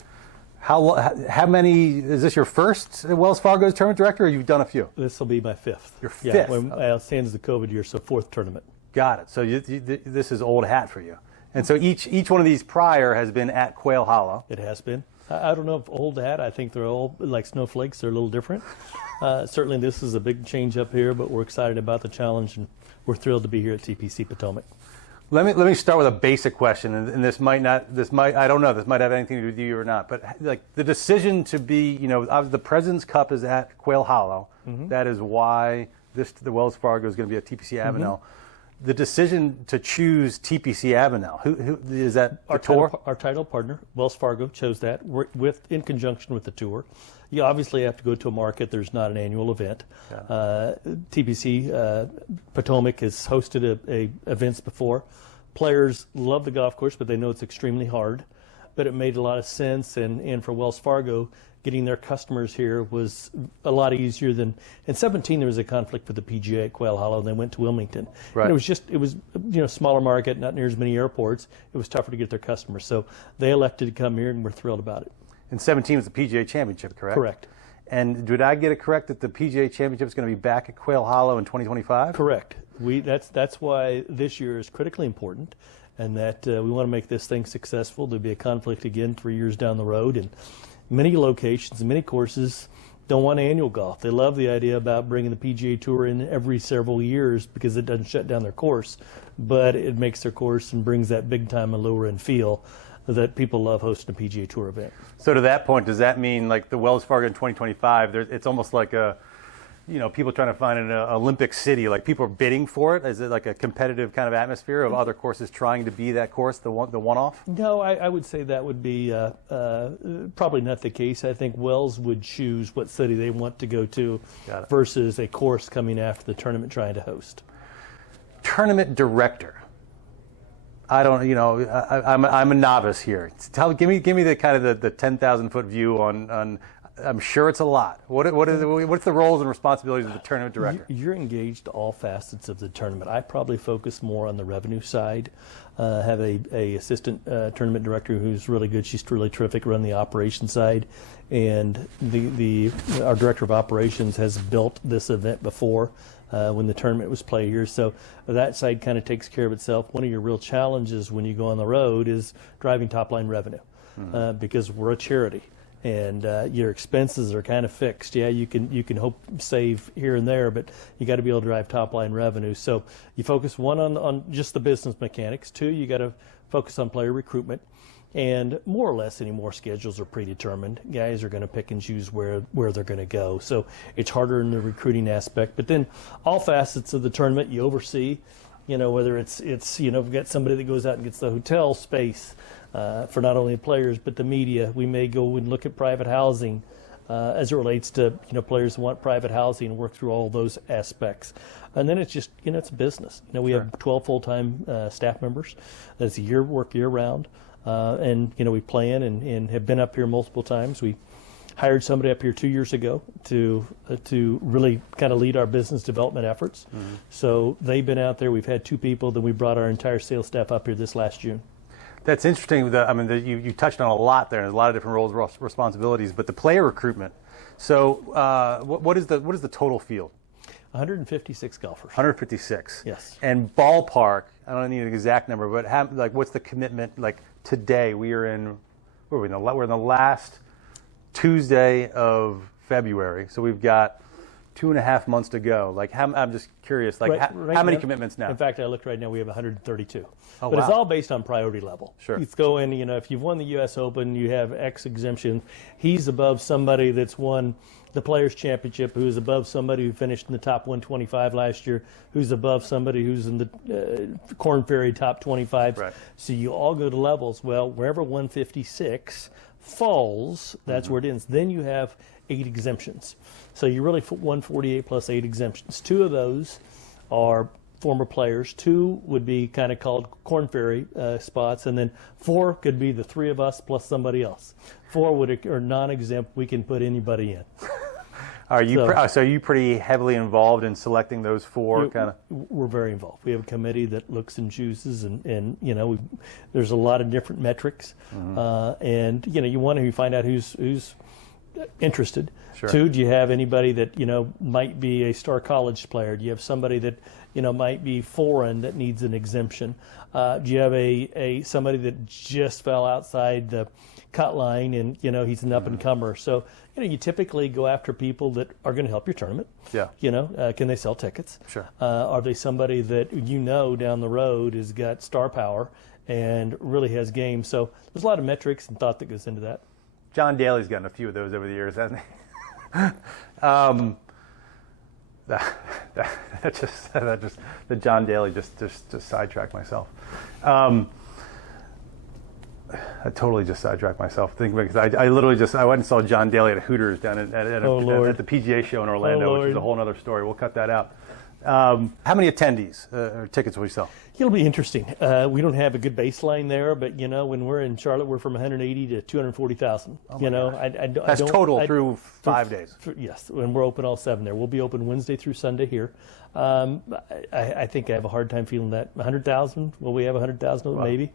How many, is this your first Wells Fargo tournament director, or you've done a few? This will be my 5th. Your 5th? Yeah, when sans the COVID year, so 4th tournament. Got it. So this is old hat for you. And so each one of these prior has been at Quail Hollow. It has been. I don't know if old hat. I think they're all like snowflakes. They're a little different. Certainly this is a big change up here, but we're excited about the challenge, and we're thrilled to be here at TPC Potomac. Let me start with a basic question, and this might I don't know, this might have anything to do with you or not, but like the decision to be, the President's Cup is at Quail Hollow. Mm-hmm. That is why the Wells Fargo is going to be at TPC Avenel. Mm-hmm. The decision to choose TPC Avenel, who is that? Our tour? Our title partner, Wells Fargo, chose that in conjunction with the tour. You obviously have to go to a market. There's not an annual event. Yeah. TPC Potomac has hosted events before. Players love the golf course, but they know it's extremely hard. But it made a lot of sense, and for Wells Fargo, getting their customers here was a lot easier than. In 2017, there was a conflict with the PGA at Quail Hollow, and they went to Wilmington. Right. And it was smaller market, not near as many airports. It was tougher to get their customers, so they elected to come here, and we're thrilled about it. In 2017 was the PGA Championship, correct? Correct. And did I get it correct that the PGA Championship is going to be back at Quail Hollow in 2025? Correct. That's why this year is critically important, and that we want to make this thing successful. There'll be a conflict again 3 years down the road, and many locations and many courses don't want annual golf. They love the idea about bringing the PGA Tour in every several years because it doesn't shut down their course, but it makes their course and brings that big time and lower end feel that people love hosting a PGA Tour event. So to that point, does that mean like the Wells Fargo in 2025, it's almost like people trying to find an Olympic city, like people are bidding for it? Is it like a competitive kind of atmosphere of other courses trying to be that course, the one-off? No, I would say that would be probably not the case. I think Wells would choose what city they want to go to versus a course coming after the tournament trying to host. Tournament director. I don't, I'm a novice here. Give me the kind of the 10,000-foot view on. I'm sure it's a lot. What's the roles and responsibilities of the tournament director? You're engaged all facets of the tournament. I probably focus more on the revenue side. Have a assistant tournament director who's really good. She's really terrific. Run the operations side, and our director of operations has built this event before. When the tournament was played here. So that side kind of takes care of itself. One of your real challenges when you go on the road is driving top-line revenue because we're a charity. And your expenses are kind of fixed. Yeah, you can hope save here and there, but you got to be able to drive top-line revenue. So you focus, one, on just the business mechanics. Two, you got to focus on player recruitment. And more or less anymore, schedules are predetermined. Guys are going to pick and choose where they're going to go. So it's harder in the recruiting aspect. But then all facets of the tournament you oversee, whether it's we've got somebody that goes out and gets the hotel space for not only the players but the media. We may go and look at private housing as it relates to players who want private housing and work through all those aspects. And then it's just it's a business. We have 12 full-time staff members. That's work year round. And we plan and have been up here multiple times. We hired somebody up here 2 years ago to really kind of lead our business development efforts. Mm-hmm. So they've been out there. We've had 2 people. Then we brought our entire sales staff up here this last June. That's interesting. You touched on a lot there. There's a lot of different roles, responsibilities. But the player recruitment. So what is the total field? 156 golfers. 156. Yes. And ballpark. I don't need an exact number, but what's the commitment like? Today we're in the last Tuesday of February, so we've got 2.5 months to go. I'm just curious, how many commitments now? In fact, I looked right now, we have 132. Oh, but wow. It's all based on priority level. Sure. You go in, if you've won the U.S. Open, you have X exemption. He's above somebody that's won the Players' Championship, who's above somebody who finished in the top 125 last year, who's above somebody who's in the Korn Ferry top 25. Right. So you all go to levels. Well, wherever 156 falls, that's where it ends. Then you have 8 exemptions. So you're really 148 plus 8 exemptions. 2 of those are former players. 2 would be kind of called Korn Ferry spots, and then 4 could be the 3 of us plus somebody else. 4 are non-exempt. We can put anybody in. Are you pretty heavily involved in selecting those 4? We're very involved. We have a committee that looks and chooses, and there's a lot of different metrics, and you want to find out who's interested? Sure. 2, do you have anybody that might be a star college player? Do you have somebody that might be foreign that needs an exemption? Do you have a somebody that just fell outside the cut line and he's an up and comer? So you typically go after people that are going to help your tournament. Yeah. Can they sell tickets? Sure. Are they somebody that down the road has got star power and really has game? So there's a lot of metrics and thought that goes into that. John Daly's gotten a few of those over the years, hasn't he? The John Daly just sidetracked myself. I totally just sidetracked myself thinking because I literally I went and saw John Daly at Hooters down at the PGA show in Orlando, which is a whole other story. We'll cut that out. How many attendees or tickets will we sell? It'll be interesting. We don't have a good baseline there, but when we're in Charlotte, we're from 180 to 240,000. That's total through 5 days. Yes, and we're open all 7 there. We'll be open Wednesday through Sunday here. I think I have a hard time feeling that 100,000. Will we have 100,000? Wow. Maybe.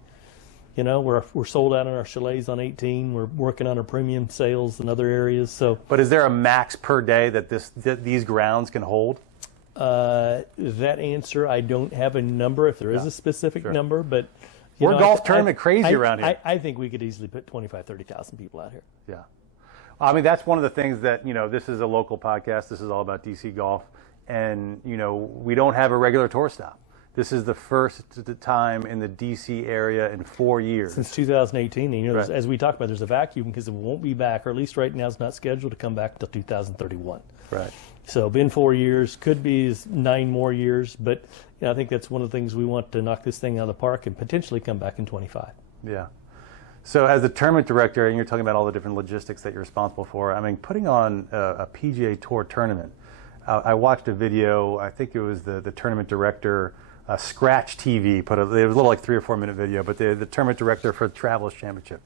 We're sold out on our chalets on 18. We're working on our premium sales in other areas. So, but is there a max per day that these grounds can hold? That answer, I don't have a number. If there is a specific number, but we're golf tournament crazy around here. I think we could easily put 25,000, 30,000 people out here. Yeah, I mean that's one of the things that this is a local podcast. This is all about DC golf, and we don't have a regular tour stop. This is the first time in the DC area in 4 years. Since 2018. And, right. As we talked about, there's a vacuum because it won't be back, or at least right now it's not scheduled to come back until 2031. Right. So been 4 years, could be 9 more years, but I think that's one of the things we want to knock this thing out of the park and potentially come back in 25. Yeah. So as the tournament director, and you're talking about all the different logistics that you're responsible for, I mean, putting on a PGA Tour tournament, I watched a video, I think it was the tournament director, Scratch TV, it was a little like 3 or 4 minute video, but the tournament director for the Travelers Championship.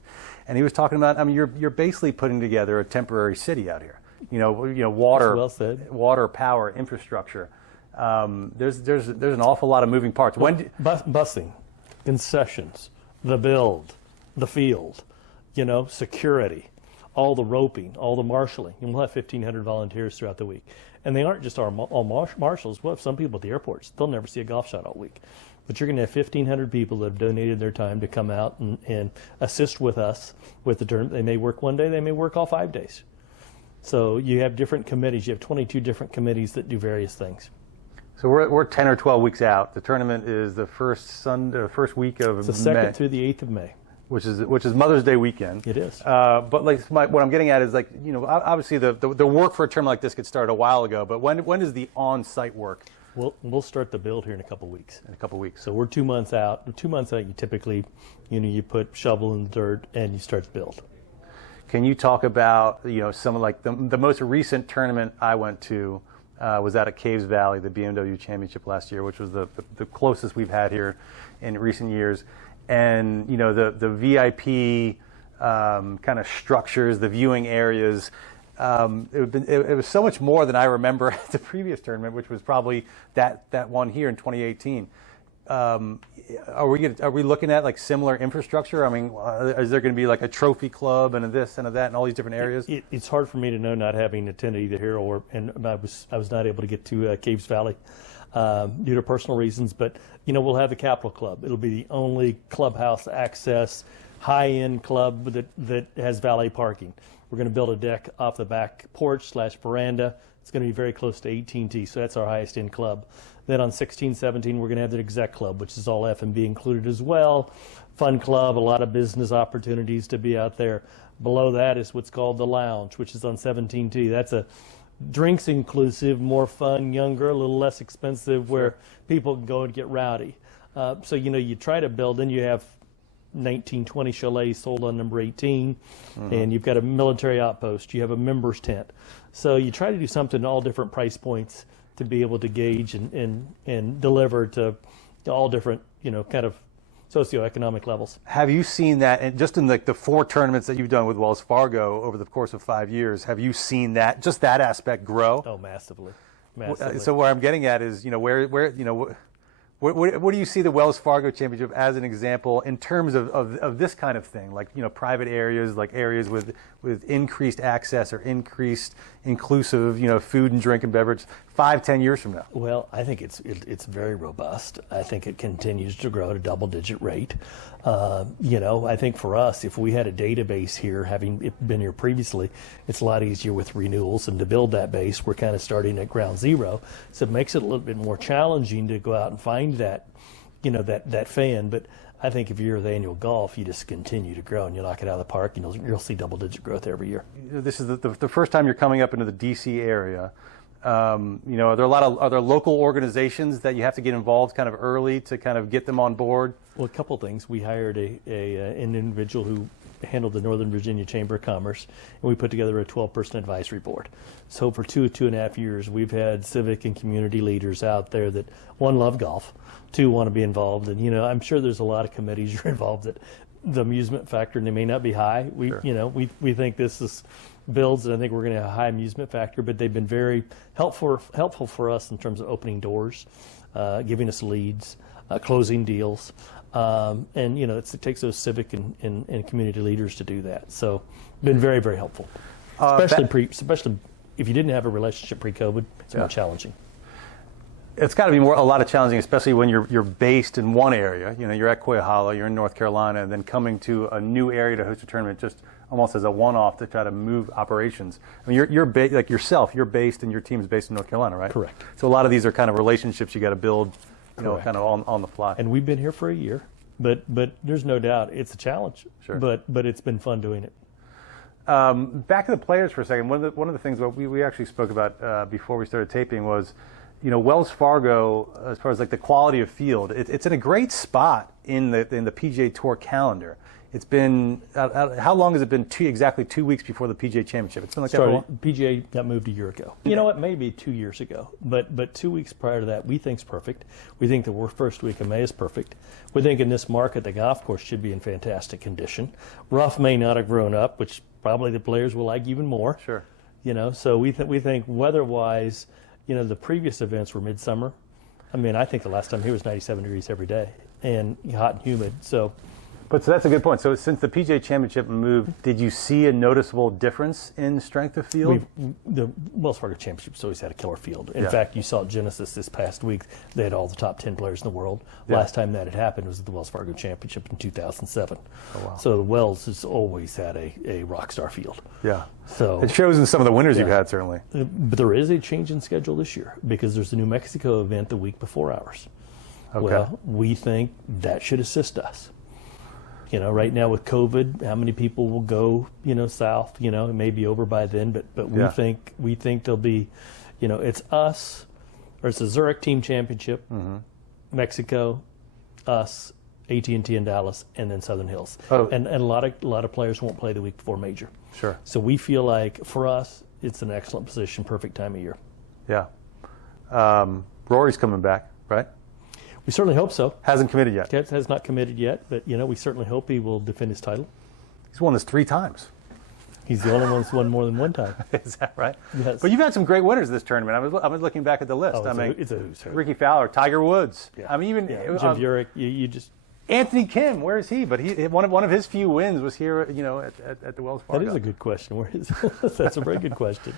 And he was talking about, I mean, you're basically putting together a temporary city out here. Water, well said. Water, power, infrastructure. There's an awful lot of moving parts. Busing, concessions, the build, the field, security, all the roping, all the marshaling. And we'll have 1,500 volunteers throughout the week. And they aren't just all marshals. We'll have some people at the airports. They'll never see a golf shot all week. But you're going to have 1,500 people that have donated their time to come out and assist with us with the tournament. They may work one day. They may work all 5 days. So you have different committees. You have 22 different committees that do various things. So we're 10 or 12 weeks out. The tournament is the first week of May. It's the 2nd through the 8th of May. Which is Mother's Day weekend. It is. But what I'm getting at is obviously the work for a tournament like this could start a while ago. But when is the on-site work? We'll start the build here in a couple weeks. In a couple weeks. So we're 2 months out. 2 months out, you typically, you put shovel in the dirt and you start to build. Can you talk about some of the most recent tournament I went to was out at Caves Valley, the BMW Championship last year, which was the closest we've had here in recent years. And the VIP kind of structures, the viewing areas. It was so much more than I remember at the previous tournament, which was probably that one here in 2018. Are we looking at similar infrastructure? I mean, is there going to be a trophy club and a this and a that and all these different areas? It's hard for me to know, not having attended either here and I was not able to get to Caves Valley due to personal reasons. But we'll have the Capital Club. It'll be the only clubhouse access high-end club that has valet parking. We're going to build a deck off the back porch / veranda. It's going to be very close to AT&T, so that's our highest end club. Then on 16, 17, we're going to have the exec club, which is all F&B included as well. Fun club, a lot of business opportunities to be out there. Below that is what's called the lounge, which is on 17T. That's a drinks inclusive, more fun, younger, a little less expensive, where people can go and get rowdy. So, you try to build, and you have 19, 20 chalets sold on number 18, and you've got a military outpost. You have a members tent. So you try to do something at all different price points to be able to gauge and deliver to all different, kind of socioeconomic levels. Have you seen that, and just in the 4 tournaments that you've done with Wells Fargo over the course of 5 years, have you seen that What do you see the Wells Fargo Championship as an example in terms of this kind of thing, like private areas, like areas with increased access or increased inclusive food and drink and beverage 5-10 years from now? Well, I think it's very robust. I think it continues to grow at a double-digit rate. I think for us, if we had a database here, having been here previously, it's a lot easier with renewals, and to build that base, we're kind of starting at ground zero. So it makes it a little bit more challenging to go out and find that, that fan. But I think if you're with Annual Golf, you just continue to grow and you knock it out of the park, and you'll see double-digit growth every year. This is the first time you're coming up into the D.C. area. Are there local organizations that you have to get involved kind of early to kind of get them on board? Well, a couple things. We hired an individual who handled the Northern Virginia Chamber of Commerce, and we put together a 12-person advisory board. So for 2.5 years, we've had civic and community leaders out there that, one, love golf, two, want to be involved. And, I'm sure there's a lot of committees you're involved that the amusement factor, and they may not be high. We think this builds, and I think we're going to have a high amusement factor, but they've been very helpful for us in terms of opening doors, giving us leads, closing deals. It takes those civic and community leaders to do that. So, been very, very helpful. Especially if you didn't have a relationship pre-COVID, it's more challenging. It's got to be a lot of challenging, especially when you're based in one area. You're at Quail, you're in North Carolina, and then coming to a new area to host a tournament just almost as a one-off to try to move operations. I mean, you're like yourself. You're based, and your team's based in North Carolina, right? Correct. So a lot of these are kind of relationships you got to build, kind of on the fly. And we've been here for a year, but there's no doubt it's a challenge. Sure. But it's been fun doing it. Back to the players for a second. One of the things we actually spoke about before we started taping was, Wells Fargo, as far as like the quality of field, it's in a great spot in the PGA Tour calendar. It's been how long has it been? Exactly 2 weeks before the PGA Championship. It's been like that for a while? PGA got moved a year ago. You know what? Maybe 2 years ago. But 2 weeks prior to that, we think's perfect. We think the first week of May is perfect. We think in this market, the golf course should be in fantastic condition. Rough may not have grown up, which probably the players will like even more. Sure. So we think weather-wise, the previous events were midsummer. I mean, I think the last time here was 97 degrees every day and hot and humid. So that's a good point. So since the PGA Championship moved, did you see a noticeable difference in strength of field? The Wells Fargo Championship's always had a killer field. In fact, you saw at Genesis this past week, they had all the top 10 players in the world. Yeah. Last time that had happened was at the Wells Fargo Championship in 2007. Oh, wow. So the Wells has always had a rock star field. Yeah. So it shows in some of the winners you've had, certainly. But there is a change in schedule this year because there's a New Mexico event the week before ours. Okay. Well, we think that should assist us. Right now with COVID, how many people will go, south? It may be over by then, but we think there'll be, it's us, or it's the Zurich Team Championship, Mexico, us, AT&T in Dallas, and then Southern Hills. Oh. And a lot of players won't play the week before major. Sure. So we feel like for us, it's an excellent position, perfect time of year. Yeah. Rory's coming back, right? We certainly hope so. Hasn't committed yet. Has not committed yet, but we certainly hope he will defend his title. He's won this 3 times. He's the only one that's won more than one time. Is that right? Yes. But you've had some great winners this tournament. I was looking back at the list. It's a who's who. Ricky Fowler, Tiger Woods. Yeah. I mean, even Jim Furyk. You just Anthony Kim. Where is he? But one of his few wins was here. At the Wells Fargo. That is a good question. Where is? That's a very good question.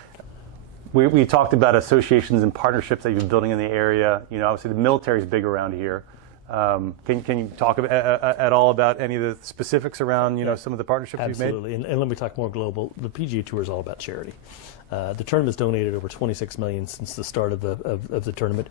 We talked about associations and partnerships that you've been building in the area. Obviously the military is big around here. Can you talk at all about any of the specifics around some of the partnerships you've made? Absolutely, and let me talk more global. The PGA Tour is all about charity. The tournament's donated over $26 million since the start of the tournament,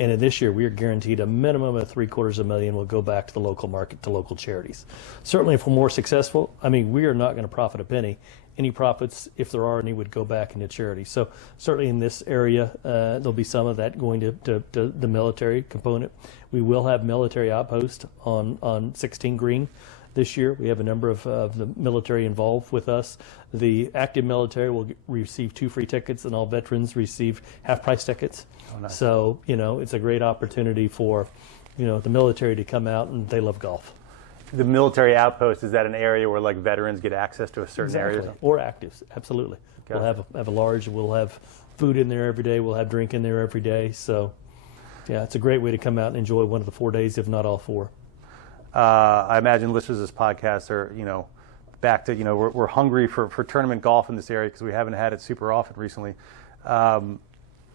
and in this year we are guaranteed a minimum of $750,000 will go back to the local market to local charities. Certainly, if we're more successful, we are not going to profit a penny. Any profits, if there are any, would go back into charity. So certainly in this area, there'll be some of that going to the military component. We will have military outpost on 16 Green this year. We have a number of the military involved with us. The active military will receive 2 free tickets, and all veterans receive half-price tickets. Oh, nice. So, it's a great opportunity for, the military to come out, and they love golf. The military outpost, is that an area where like veterans get access to a certain area? Or actives, absolutely. Gotcha. We'll have a large, we'll have food in there every day, we'll have drink in there every day. So Yeah, it's a great way to come out and enjoy one of the 4 days, if not all 4. I imagine listeners of this podcast are, back to, we're hungry for tournament golf in this area because we haven't had it super often recently.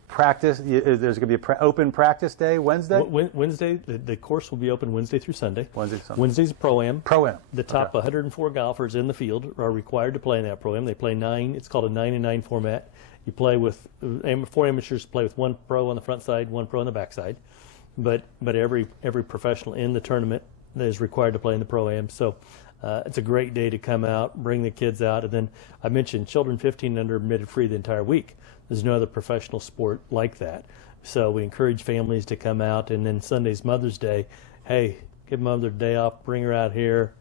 Practice, there's going to be an open practice day Wednesday? Wednesday, the course will be open Wednesday through Sunday. Wednesday's a Pro-Am. Pro-Am. The top 104 golfers in the field are required to play in that Pro-Am. They play 9. It's called a 9-and-9 format. You play with 4 amateurs play with 1 pro on the front side, 1 pro on the back side. But every professional in the tournament is required to play in the Pro-Am. So it's a great day to come out, bring the kids out. And then I mentioned children 15 and under admitted free the entire week. There's no other professional sport like that. So we encourage families to come out. And then Sunday's Mother's Day. Hey, give Mother a day off, bring her out here,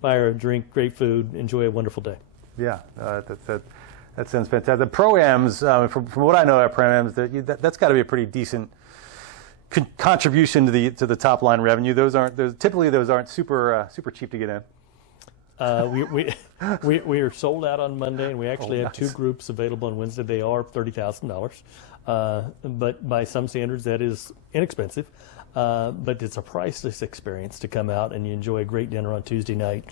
buy her a drink, great food, enjoy a wonderful day. Yeah, that sounds fantastic. The Pro-Ams, from what I know about Pro-Ams, that's got to be a pretty decent contribution to the top line revenue. Those aren't super cheap to get in. We are sold out on Monday, and we actually have 2 groups available on Wednesday. They are $30,000, but by some standards that is inexpensive. But it's a priceless experience to come out and you enjoy a great dinner on Tuesday night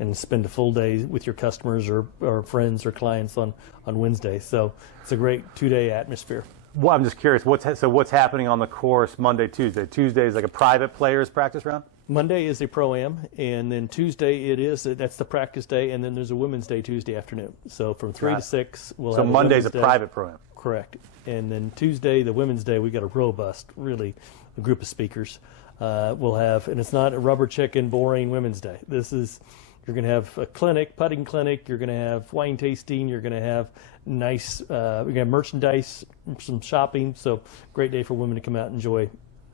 and spend a full day with your customers or friends or clients on Wednesday. So it's a great 2-day atmosphere. Well, I'm just curious, what's happening on the course Monday, Tuesday? Tuesday is like a private players practice round? Monday is a Pro-Am, and then Tuesday that's the practice day, and then there's a Women's Day Tuesday afternoon. So from 3 to 6, we'll have Monday's a Day. private Pro-Am. Correct. And then Tuesday, the Women's Day, we got a robust, really, a group of speakers. We'll have, and it's not a rubber chicken, boring Women's Day. You're going to have a clinic, putting clinic. You're going to have wine tasting. You're going to have nice, we're going to have merchandise, some shopping. So great day for women to come out and enjoy.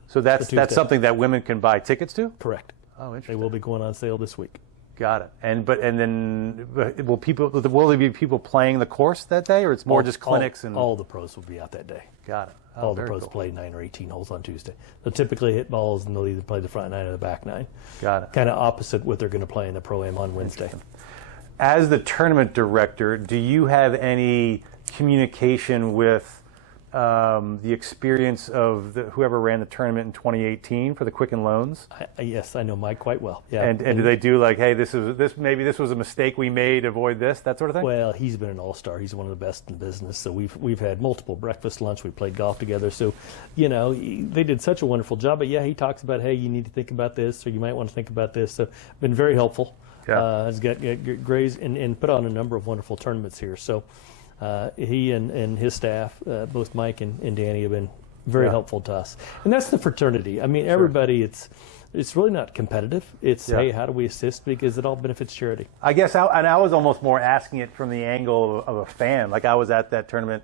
So that's something that women can buy tickets to? Correct. Oh, interesting. They will be going on sale this week. Got it. And then will there be people playing the course that day, or it's more just clinics? All the pros will be out that day. Got it. All the pros play 9 or 18 holes on Tuesday. They'll typically hit balls, and they'll either play the front 9 or the back 9. Got it. Kind of opposite what they're going to play in the Pro-Am on Wednesday. As the tournament director, do you have any communication with the experience of whoever ran the tournament in 2018 for the Quicken Loans? Yes, I know Mike quite well. Yeah. And do they do like, hey, maybe this was a mistake we made, avoid this, that sort of thing? Well, he's been an all-star. He's one of the best in the business. So we've had multiple breakfast, lunch. We played golf together. So, they did such a wonderful job. But yeah, he talks about, hey, you need to think about this, or you might want to think about this. So been very helpful. Yeah. Has got grades and put on a number of wonderful tournaments here. So. He and his staff, both Mike and Danny, have been very helpful to us. And that's the fraternity. I mean, everybody, it's really not competitive. It's, hey, how do we assist? Because it all benefits charity. I guess, I was almost more asking it from the angle of a fan. Like, I was at that tournament,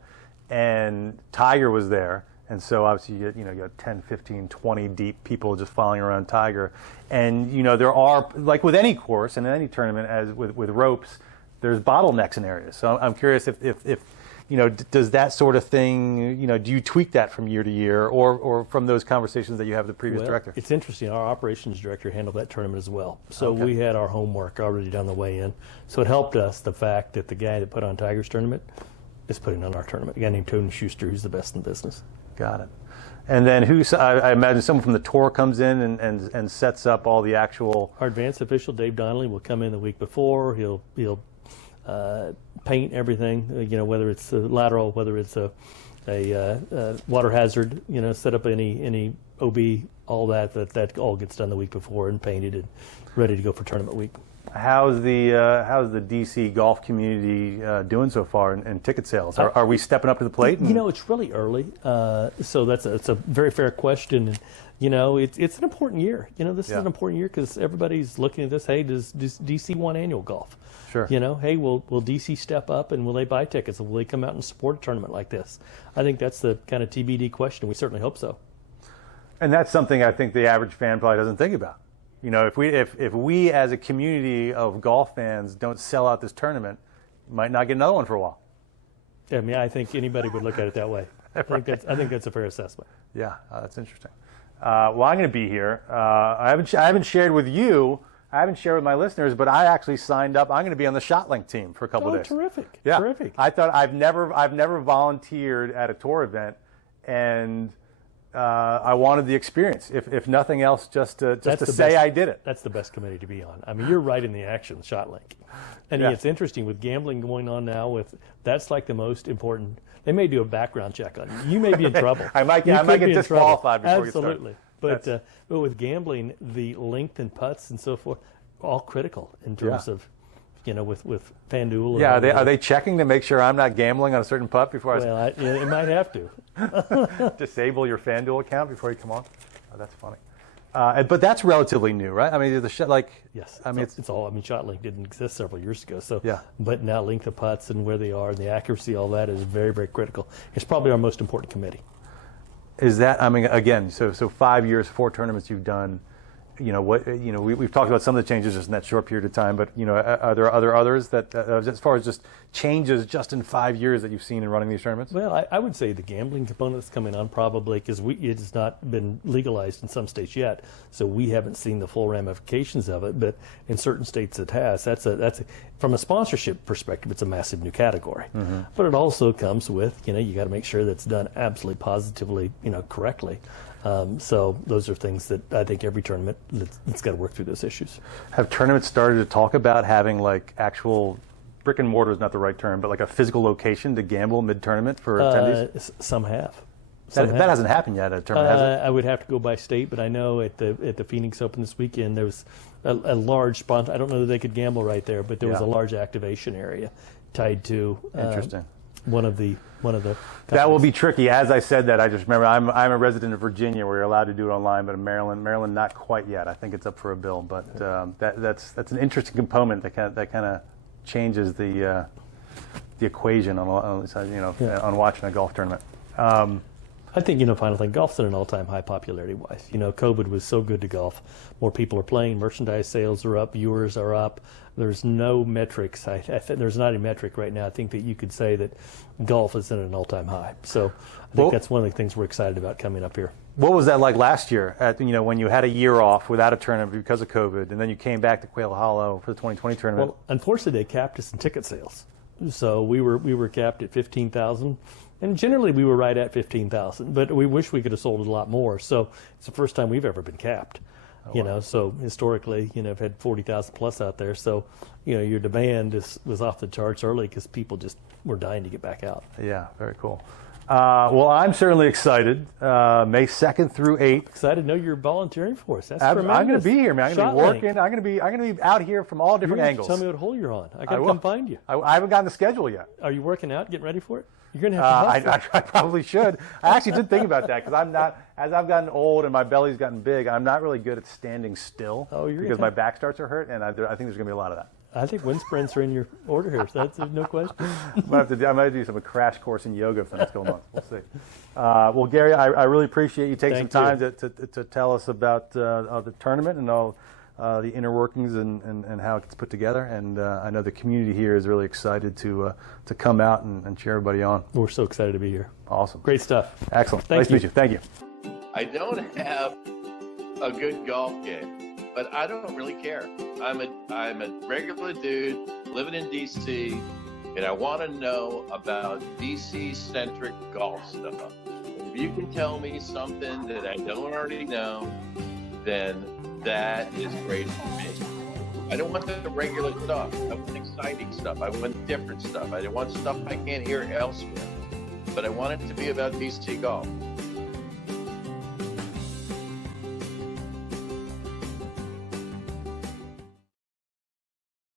and Tiger was there. And so, obviously, you got 10, 15, 20 deep people just following around Tiger. And, there are, like with any course and any tournament, as with ropes, there's bottlenecks in areas. So I'm curious if does that sort of thing, do you tweak that from year to year or from those conversations that you have with the previous director? It's interesting. Our operations director handled that tournament as well. So we had our homework already done the way in. So it helped us, the fact that the guy that put on Tiger's tournament is putting on our tournament. A guy named Tony Schuster, who's the best in business. Got it. And then I imagine someone from the tour comes in and sets up all the actual... Our advanced official, Dave Donnelly, will come in the week before. He'll paint everything, whether it's a lateral, whether it's a water hazard, set up any OB, all that all gets done the week before and painted and ready to go for tournament week. How's the DC golf community doing so far in ticket sales? Are we stepping up to the plate? It's really early, so it's a very fair question. And, it's an important year. This is an important year because everybody's looking at this. Hey, does DC want annual golf? Sure. Hey, will DC step up and will they buy tickets? Will they come out and support a tournament like this? I think that's the kind of TBD question. We certainly hope so. And that's something I think the average fan probably doesn't think about. If we as a community of golf fans don't sell out this tournament, we might not get another one for a while. I mean, I think anybody would look at it that way. I think that's a fair assessment. Yeah, that's interesting. Well, I'm going to be here. I haven't shared with you. I haven't shared with my listeners, but I actually signed up. I'm going to be on the ShotLink team for a couple of days. Terrific! Yeah, terrific. I thought I've never volunteered at a tour event, and I wanted the experience, if nothing else, just to say best, I did it. That's the best committee to be on. I mean, you're right in the action with ShotLink. And Yeah. it's interesting with gambling going on now. That's like the most important. They may do a background check on you. You may be in trouble. I might You get could be in disqualified trouble. before you start. Absolutely. But with gambling, the length and putts and so forth, all critical in terms of, with FanDuel. Yeah, are they checking to make sure I'm not gambling on a certain putt before Well, it might have to. disable your FanDuel account before you come on? Oh, that's funny. But that's relatively new, right? I mean, Yes, I mean, it's all. I mean, ShotLink didn't exist several years ago, so Yeah. But now length of putts and where they are and the accuracy, all that is very, very critical. It's probably our most important committee. is that, I mean, again, so 5 years, 4 tournaments you've done. We've talked about some of the changes just in that short period of time, but are there others that, as far as just changes just in 5 years that you've seen in running these tournaments? Well, I would say the gambling component that's coming on probably because it has not been legalized in some states yet, so we haven't seen the full ramifications of it. But in certain states it has. That's from a sponsorship perspective, it's a massive new category. Mm-hmm. But it also comes with you got to make sure that's done absolutely positively, correctly. So those are things that I think every tournament it's got to work through those issues. Have tournaments started to talk about having like actual brick and mortar is not the right term, but like a physical location to gamble mid-tournament for attendees? Some have. That hasn't happened yet at a tournament, has it? I would have to go by state, but I know at the Phoenix Open this weekend there was a large sponsor. I don't know that they could gamble right there, but there was a large activation area tied to Interesting. One of the That will be tricky. As I said that, I just remember I'm a resident of Virginia where you're allowed to do it online, but in Maryland not quite yet. I think it's up for a bill, but that's an interesting component that kind of changes the equation on watching a golf tournament. I think, final thing, golf's at an all-time high popularity-wise. COVID was so good to golf. More people are playing, merchandise sales are up, viewers are up. There's no metrics. There's not a metric right now. I think that you could say that golf is at an all-time high. So I think that's one of the things we're excited about coming up here. What was that like last year? When you had a year off without a tournament because of COVID, and then you came back to Quail Hollow for the 2020 tournament? Well, unfortunately, they capped us in ticket sales. So we were capped at 15,000. And generally, we were right at 15,000, but we wish we could have sold it a lot more. So it's the first time we've ever been capped. Wow. So historically, I've had 40,000 plus out there. So, your demand was off the charts early because people just were dying to get back out. Yeah, very cool. Well, I'm certainly excited. May 2nd through 8th. Excited to know you're volunteering for us. That's tremendous. I'm going to be here, man. I'm going to be working. I'm going to be out here from all different angles. Tell me what hole you're on. I got to come find you. I haven't gotten the schedule yet. Are you working out, getting ready for it? You're going to have to I probably should. I actually did think about that because I'm not, as I've gotten old and my belly's gotten big, I'm not really good at standing still because my back starts to hurt, and I think there's going to be a lot of that. I think wind sprints are in your order here, so that's no question. I might do some crash course in yoga for the next couple months. We'll see. Well, Gary, I really appreciate you taking some time to tell us about the tournament and all the inner workings and how it gets put together. And I know the community here is really excited to come out and cheer everybody on. We're so excited to be here. Awesome. Great stuff. Excellent. Nice to meet you. Thank you. I don't have a good golf game, but I don't really care. I'm a regular dude living in DC, and I want to know about DC-centric golf stuff. If you can tell me something that I don't already know, then that is great for me. I don't want the regular stuff. I want exciting stuff. I want different stuff. I want stuff I can't hear elsewhere. But I want it to be about DC golf.